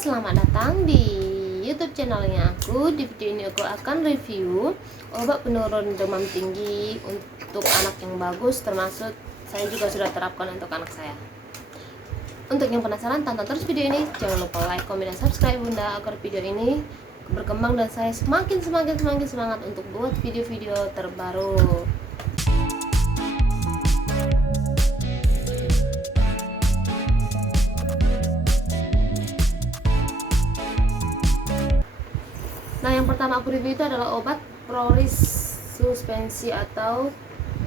selamat datang di YouTube channelnya aku. Di video ini aku akan review obat penurun demam tinggi untuk anak yang bagus, termasuk saya juga sudah terapkan untuk anak saya. Untuk yang penasaran, tonton terus video ini. Jangan lupa like, komen, dan subscribe bunda, agar video ini berkembang dan saya semakin semangat untuk buat video-video terbaru. Nah, yang pertama aku review itu adalah obat Proris suspensi atau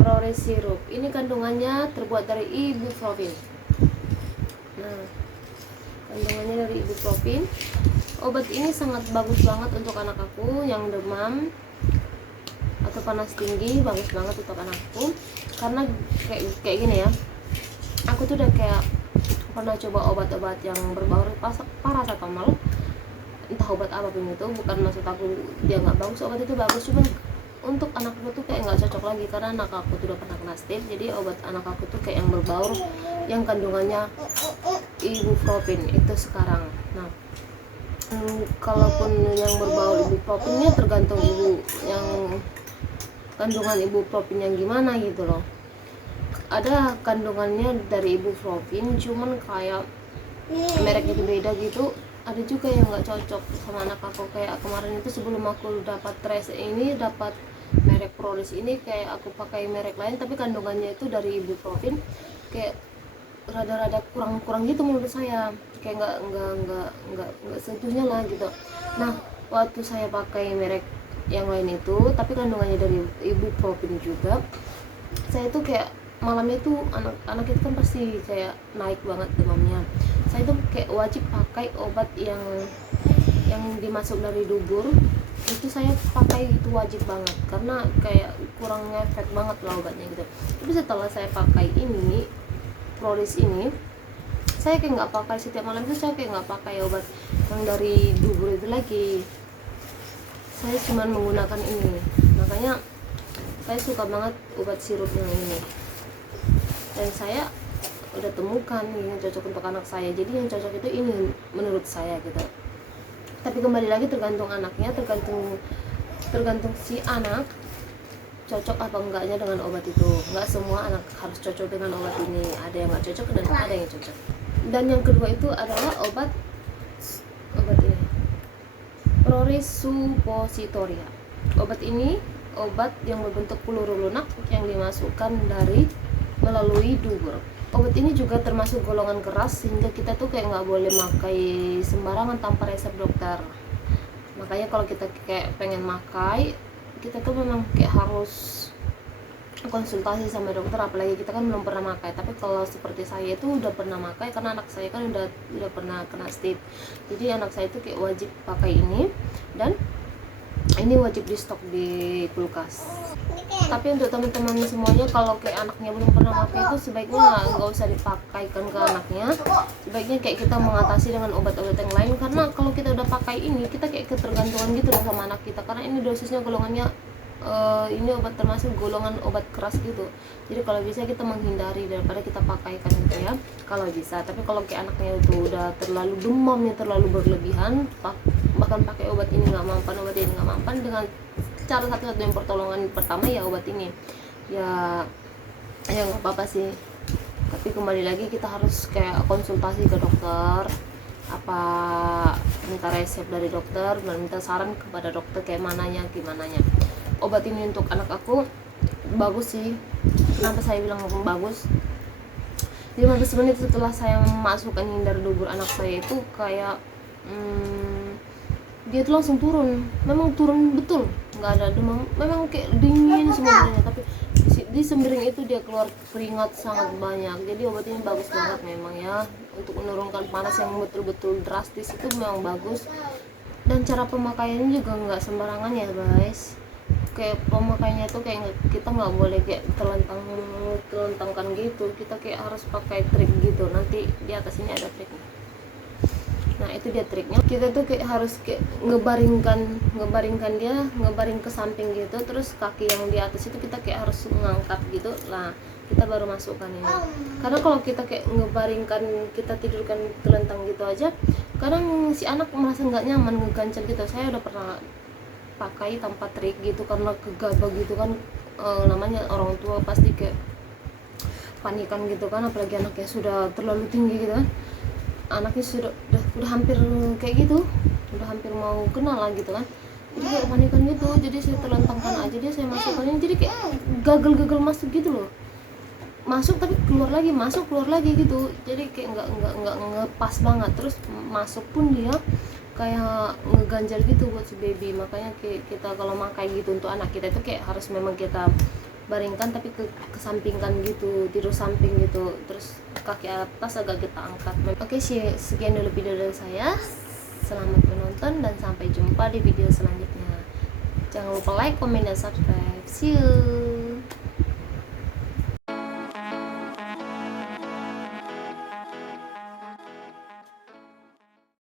Proris sirup. Ini kandungannya terbuat dari ibuprofen. Nah, kandungannya dari ibuprofen. Obat ini sangat bagus banget untuk anak aku yang demam atau panas tinggi, bagus banget untuk anakku. Karena kayak gini ya. Aku tuh udah kayak pernah coba obat-obat yang berbau paracetamol, entah obat apapun itu, bukan maksud aku dia nggak bagus, obat itu bagus, cuman untuk anakku tuh kayak nggak cocok lagi karena anak aku tuh udah pernah kena stip. Jadi obat anak aku tuh kayak yang berbaur, yang kandungannya ibuprofen itu sekarang. Nah, kalaupun yang berbaur ibuprofennya tergantung ibu yang kandungan ibuprofen yang gimana gitu loh. Ada kandungannya dari ibuprofen cuman kayak mereknya itu beda gitu. Ada juga yang nggak cocok sama anak aku. Kayak kemarin itu sebelum aku dapat trace ini, dapat merek Proris ini, kayak aku pakai merek lain tapi kandungannya itu dari ibuprofen, kayak rada-rada kurang gitu menurut saya, kayak nggak setujunya lah gitu. Nah, waktu saya pakai merek yang lain itu tapi kandungannya dari ibuprofen juga, saya tuh kayak malamnya tuh anak itu kan pasti kayak naik banget demamnya. Saya tuh kayak wajib pakai obat yang dimasuk dari dubur, itu saya pakai, itu wajib banget karena kayak kurang efek banget lah obatnya gitu. Tapi setelah saya pakai ini Proris ini, saya kayak nggak pakai setiap malam itu, saya kayak nggak pakai obat yang dari dubur itu lagi, saya cuma menggunakan ini. Makanya saya suka banget obat sirup yang ini, dan saya udah temukan yang cocok untuk anak saya. Jadi yang cocok itu ini menurut saya gitu. Tapi kembali lagi tergantung anaknya, tergantung si anak cocok apa enggaknya dengan obat itu. Enggak semua anak harus cocok dengan obat ini, ada yang nggak cocok dan ada yang cocok. Dan yang kedua itu adalah obat ini Proris suppositoria. Obat ini obat yang berbentuk peluru lunak yang dimasukkan melalui dubur. Obat ini juga termasuk golongan keras, sehingga kita tuh kayak nggak boleh pakai sembarangan tanpa resep dokter. Makanya kalau kita kayak pengen pakai, kita tuh memang kayak harus konsultasi sama dokter, apalagi kita kan belum pernah pakai. Tapi kalau seperti saya itu udah pernah pakai karena anak saya kan udah pernah kena stip. Jadi anak saya itu kayak wajib pakai ini, dan ini wajib di stok di kulkas. Tapi untuk teman-teman semuanya, kalau kayak anaknya belum pernah pakai itu sebaiknya nggak usah dipakaikan ke anaknya. Sebaiknya kayak kita mengatasi dengan obat-obat yang lain, karena kalau kita udah pakai ini, kita kayak ketergantungan gitu loh sama anak kita, karena ini dosisnya golongannya ini obat termasuk golongan obat keras gitu. Jadi kalau bisa kita menghindari daripada kita pakaikan gitu ya, kalau bisa. Tapi kalau kayak anaknya itu udah terlalu demamnya terlalu berlebihan, bahkan pakai obat ini nggak mampan, dengan cara satu-satunya pertolongan pertama ya obat ini ya nggak apa-apa sih. Tapi kembali lagi kita harus kayak konsultasi ke dokter, apa minta resep dari dokter dan minta saran kepada dokter kayak gimananya. Obat ini untuk anak aku bagus sih. Kenapa saya bilang bagus? 15 menit setelah saya masukkan ini dari dubur anak saya itu kayak dia tuh langsung turun. Memang turun betul, nggak ada demam, memang kayak dingin semua badannya, tapi di sembering itu dia keluar keringat sangat banyak. Jadi obat ini bagus banget memang ya, untuk menurunkan panas yang betul-betul drastis itu memang bagus. Dan cara pemakaiannya juga nggak sembarangan ya guys. Kayak pemakaiannya tuh kayak kita nggak boleh kayak telentangkan gitu, kita kayak harus pakai trik gitu. Nanti di atas ini ada triknya. Nah, itu dia triknya. Kita tuh kayak harus kayak ngebaring ke samping gitu, terus kaki yang di atas itu kita kayak harus mengangkat gitu lah, kita baru masukkan ini. Karena kalau kita kayak ngebaringkan, kita tidurkan telentang gitu aja, kadang si anak merasa nggak nyaman ngeganjel gitu. Saya udah pernah pakai tanpa trik gitu karena gegabah gitu kan. Namanya orang tua pasti kayak panikan gitu kan, apalagi anaknya sudah terlalu tinggi gitu kan, anaknya udah hampir kayak gitu, udah hampir mau kenal lah gitu kan, jadi kayak panikan gitu. Jadi saya terlentangkan aja dia, saya masukkan ini, jadi kayak gagal masuk gitu loh, masuk tapi keluar lagi, masuk keluar lagi gitu. Jadi kayak nggak ngepas banget. Terus masuk pun dia kayak ngeganjal gitu buat si baby. Makanya kayak kita kalau makai gitu untuk anak kita itu kayak harus memang kita baringkan tapi kesampingkan gitu, tidur samping gitu, terus kaki atas agak kita angkat. Oke, sekian dulu video dari saya. Selamat menonton dan sampai jumpa di video selanjutnya. Jangan lupa like, comment, dan subscribe. See you.